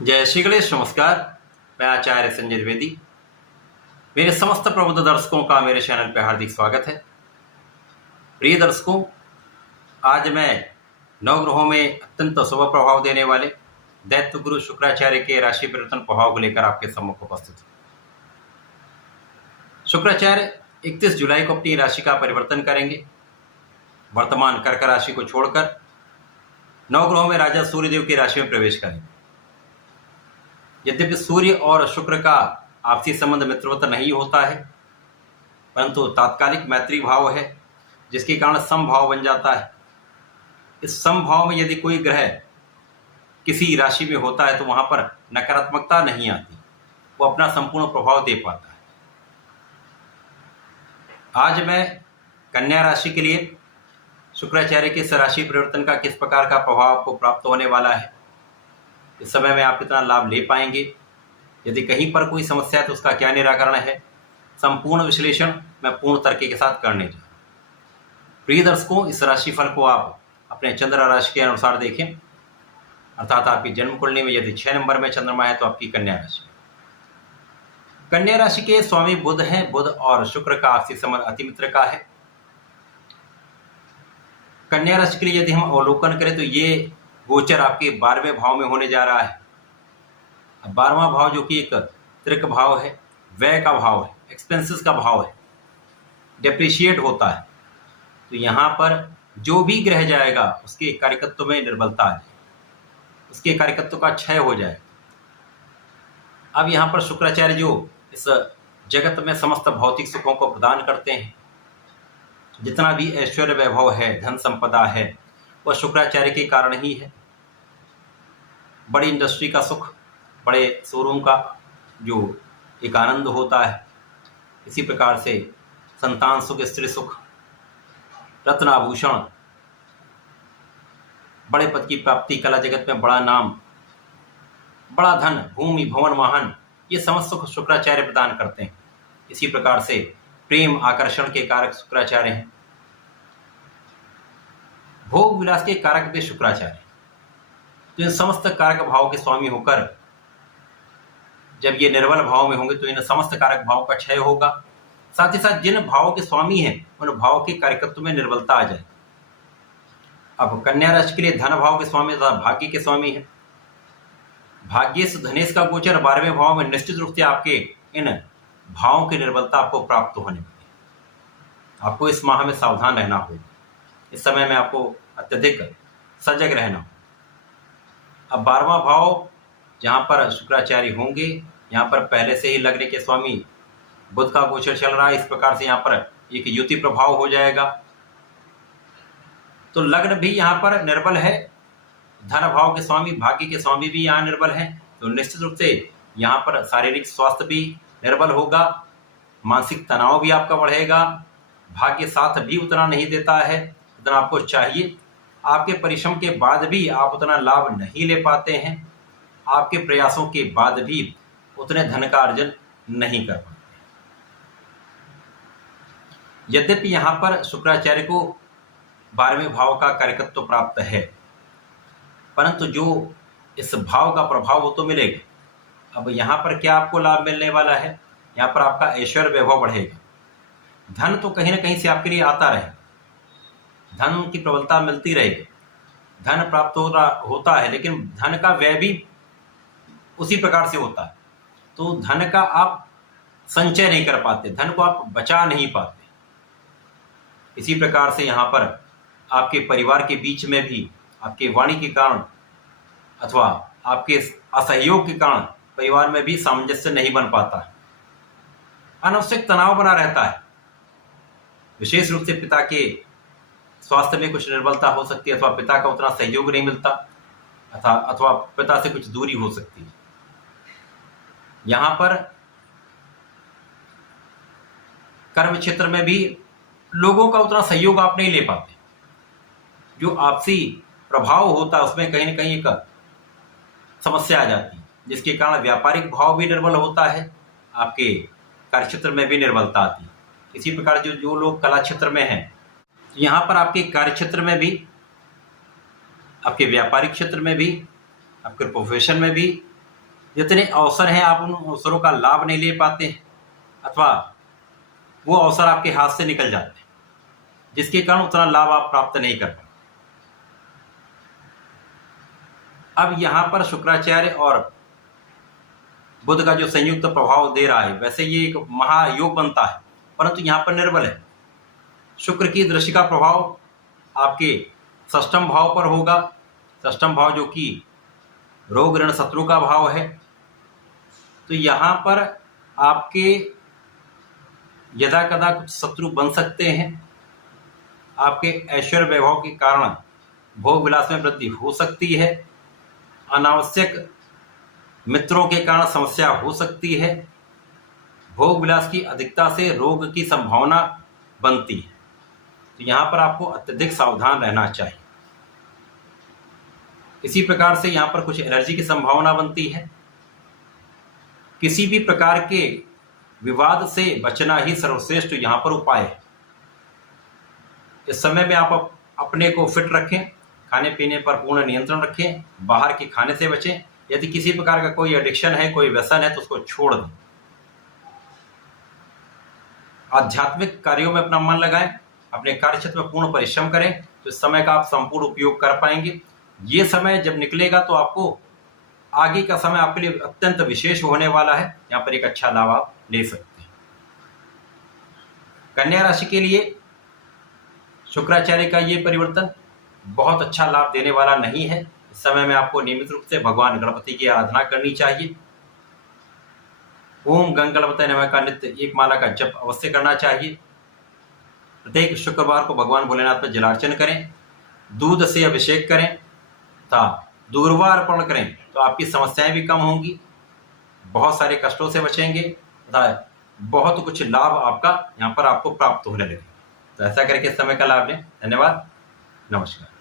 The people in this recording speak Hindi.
जय श्री गणेश। नमस्कार। मैं आचार्य संजय द्विवेदी। मेरे समस्त प्रबुद्ध दर्शकों का मेरे चैनल पर हार्दिक स्वागत है। प्रिय दर्शकों, आज मैं नवग्रहों में अत्यंत शुभ प्रभाव देने वाले दैत्य गुरु शुक्राचार्य के राशि परिवर्तन प्रभाव को लेकर आपके सम्मुख उपस्थित हूँ। शुक्राचार्य 31 जुलाई को अपनी राशि का परिवर्तन करेंगे। वर्तमान कर्क राशि को छोड़कर नवग्रहों में राजा सूर्यदेव की राशि में प्रवेश करेंगे। यद्यपि सूर्य और शुक्र का आपसी संबंध मित्रवत नहीं होता है, परंतु तात्कालिक मैत्री भाव है, जिसके कारण समभाव बन जाता है। इस समभाव में यदि कोई ग्रह किसी राशि में होता है तो वहां पर नकारात्मकता नहीं आती, वो अपना संपूर्ण प्रभाव दे पाता है। आज मैं कन्या राशि के लिए शुक्राचार्य के इस राशि परिवर्तन का किस प्रकार का प्रभाव आपको प्राप्त होने वाला है, इस समय में आप कितना लाभ ले पाएंगे, यदि कहीं पर कोई समस्या है तो उसका क्या निराकरण है, संपूर्ण विश्लेषण मैं पूर्ण तर्क के साथ करने जा रहा हूं। प्रिय दर्शकों, इस राशिफल को आप अपने चंद्र राशि के अनुसार देखें, अर्थात आपकी जन्म कुंडली में यदि 6 नंबर में चंद्रमा है तो आपकी कन्या राशि। कन्या राशि के स्वामी बुध हैं। बुध और शुक्र का आपसी संबंध अति मित्र का है। कन्या राशि के लिए यदि हम अवलोकन करें तो ये गोचर आपके 12वें भाव में होने जा रहा है। अब 12वां भाव जो कि एक त्रिक भाव है, व्यय का भाव है, एक्सपेंसेस का भाव है, डेप्रिशिएट होता है। तो यहाँ पर जो भी ग्रह जाएगा उसके कार्यकत्व में निर्बलता आ जाएगी, उसके कार्यकत्व का क्षय हो जाएगा। अब यहाँ पर शुक्राचार्य जो इस जगत में समस्त भौतिक सुखों को प्रदान करते हैं, जितना भी ऐश्वर्य वैभव है, धन संपदा है, वह शुक्राचार्य के कारण ही है। बड़ी इंडस्ट्री का सुख, बड़े शोरूम का जो एक आनंद होता है, इसी प्रकार से संतान सुख, स्त्री सुख, रत्न आभूषण, बड़े पद की प्राप्ति, कला जगत में बड़ा नाम, बड़ा धन, भूमि, भवन, वाहन, ये समस्त सुख शुक्राचार्य प्रदान करते हैं। इसी प्रकार से प्रेम आकर्षण के कारक शुक्राचार्य हैं। भोग विलास के कारक भी शुक्राचार्य। तो इन समस्त कारक भाव के स्वामी होकर जब ये निर्बल भाव में होंगे तो इन समस्त कारक भाव का क्षय होगा। साथ ही साथ जिन भावों के स्वामी हैं उन भाव के कार्यकत्व में निर्बलता आ जाए। अब कन्या राशि के लिए धन भाव के स्वामी तथा भाग्य के स्वामी है। भाग्येश धनेश का गोचर 12वें भाव में, निश्चित रूप से आपके इन भावों की निर्बलता आपको प्राप्त होने वाली है। आपको इस माह में सावधान रहना होगा। इस समय में आपको अत्यधिक सजग रहना होगा। अब 12वां भाव जहाँ पर शुक्राचार्य होंगे, यहाँ पर पहले से ही लग्न के स्वामी बुध का गोचर चल रहा है। इस प्रकार से यहाँ पर एक युति प्रभाव हो जाएगा। तो लग्न भी यहाँ पर निर्बल है, धन भाव के स्वामी, भाग्य के स्वामी भी यहाँ निर्बल हैं। तो निश्चित रूप से यहाँ पर शारीरिक स्वास्थ्य भी निर्बल होगा, मानसिक तनाव भी आपका बढ़ेगा, भाग्य साथ भी उतना नहीं देता है जितना आपको चाहिए। आपके परिश्रम के बाद भी आप उतना लाभ नहीं ले पाते हैं, आपके प्रयासों के बाद भी उतने धन का अर्जन नहीं कर पाते। यद्यपि यहाँ पर शुक्राचार्य को 12वें भाव का कार्यकत्व प्राप्त है, परंतु जो इस भाव का प्रभाव वो तो मिलेगा। अब यहाँ पर क्या आपको लाभ मिलने वाला है, यहाँ पर आपका ऐश्वर्य वैभव बढ़ेगा। धन तो कहीं ना कहीं से आपके लिए आता रहे, धन की प्रबलता मिलती रहेगी, धन प्राप्त होता है, लेकिन धन का व्यय भी उसी प्रकार से होता है। तो धन का आप संचय नहीं कर पाते, धन को आप बचा नहीं पाते। इसी प्रकार से यहाँ पर आपके परिवार के बीच में भी आपके वाणी के कारण अथवा आपके असहयोग के कारण परिवार में भी सामंजस्य नहीं बन पाता है। अनावश्यक तनाव बना रहता है। विशेष रूप से पिता के स्वास्थ्य में कुछ निर्बलता हो सकती है, अथवा पिता का उतना सहयोग नहीं मिलता, अथवा पिता से कुछ दूरी हो सकती है। यहाँ पर कर्म क्षेत्र में भी लोगों का उतना सहयोग आप नहीं ले पाते। जो आपसी प्रभाव होता है उसमें कहीं ना कहीं एक समस्या आ जाती है, जिसके कारण व्यापारिक भाव भी निर्बल होता है, आपके कार्यक्षेत्र में भी निर्बलता आती है। इसी प्रकार जो लोग कला क्षेत्र में हैं, यहाँ पर आपके कार्यक्षेत्र में भी, आपके व्यापारिक क्षेत्र में भी, आपके प्रोफेशन में भी जितने अवसर हैं आप उन अवसरों का लाभ नहीं ले पाते हैं, अथवा वो अवसर आपके हाथ से निकल जाते हैं, जिसके कारण उतना लाभ आप प्राप्त नहीं कर पाते। अब यहाँ पर शुक्राचार्य और बुध का जो संयुक्त प्रभाव दे रहा है, वैसे ये एक महायोग बनता है, परंतु यहाँ पर निर्बल है। शुक्र की दृष्टि का प्रभाव आपके षष्ठम भाव पर होगा। षष्ठम भाव जो कि रोग ऋण शत्रु का भाव है, तो यहाँ पर आपके यदा कदा कुछ शत्रु बन सकते हैं। आपके ऐश्वर्य वैभव के कारण भोग विलास में वृद्धि हो सकती है। अनावश्यक मित्रों के कारण समस्या हो सकती है। भोग विलास की अधिकता से रोग की संभावना बनती है, तो यहाँ पर आपको अत्यधिक सावधान रहना चाहिए। इसी प्रकार से यहाँ पर कुछ एलर्जी की संभावना बनती है। किसी भी प्रकार के विवाद से बचना ही सर्वश्रेष्ठ यहाँ पर उपाय है। इस समय में आप अपने को फिट रखें, खाने पीने पर पूर्ण नियंत्रण रखें, बाहर के खाने से बचें। यदि किसी प्रकार का कोई एडिक्शन है, कोई व्यसन है, तो उसको छोड़ दें। आध्यात्मिक कार्यों में अपना मन लगाएं, अपने कार्य क्षेत्र में पूर्ण परिश्रम करें, तो इस समय का आप संपूर्ण उपयोग कर पाएंगे। ये समय जब निकलेगा तो आपको आगे का समय आपके लिए अत्यंत विशेष होने वाला है। यहाँ पर एक अच्छा लाभ आप ले सकते हैं। कन्या राशि के लिए शुक्राचार्य का ये परिवर्तन बहुत अच्छा लाभ देने वाला नहीं है। इस समय में आपको नियमित रूप से भगवान गणपति की आराधना करनी चाहिए। ओम गंग गणपति नमः का नित्य एक माला का जप अवश्य करना चाहिए। प्रत्येक शुक्रवार को भगवान भोलेनाथ पर जलार्चन करें, दूध से अभिषेक करें तथा दूर्वा अर्पण करें, तो आपकी समस्याएं भी कम होंगी, बहुत सारे कष्टों से बचेंगे तथा बहुत कुछ लाभ आपका यहाँ पर आपको प्राप्त होने लगेगा। तो ऐसा करके समय का लाभ लें। धन्यवाद, नमस्कार।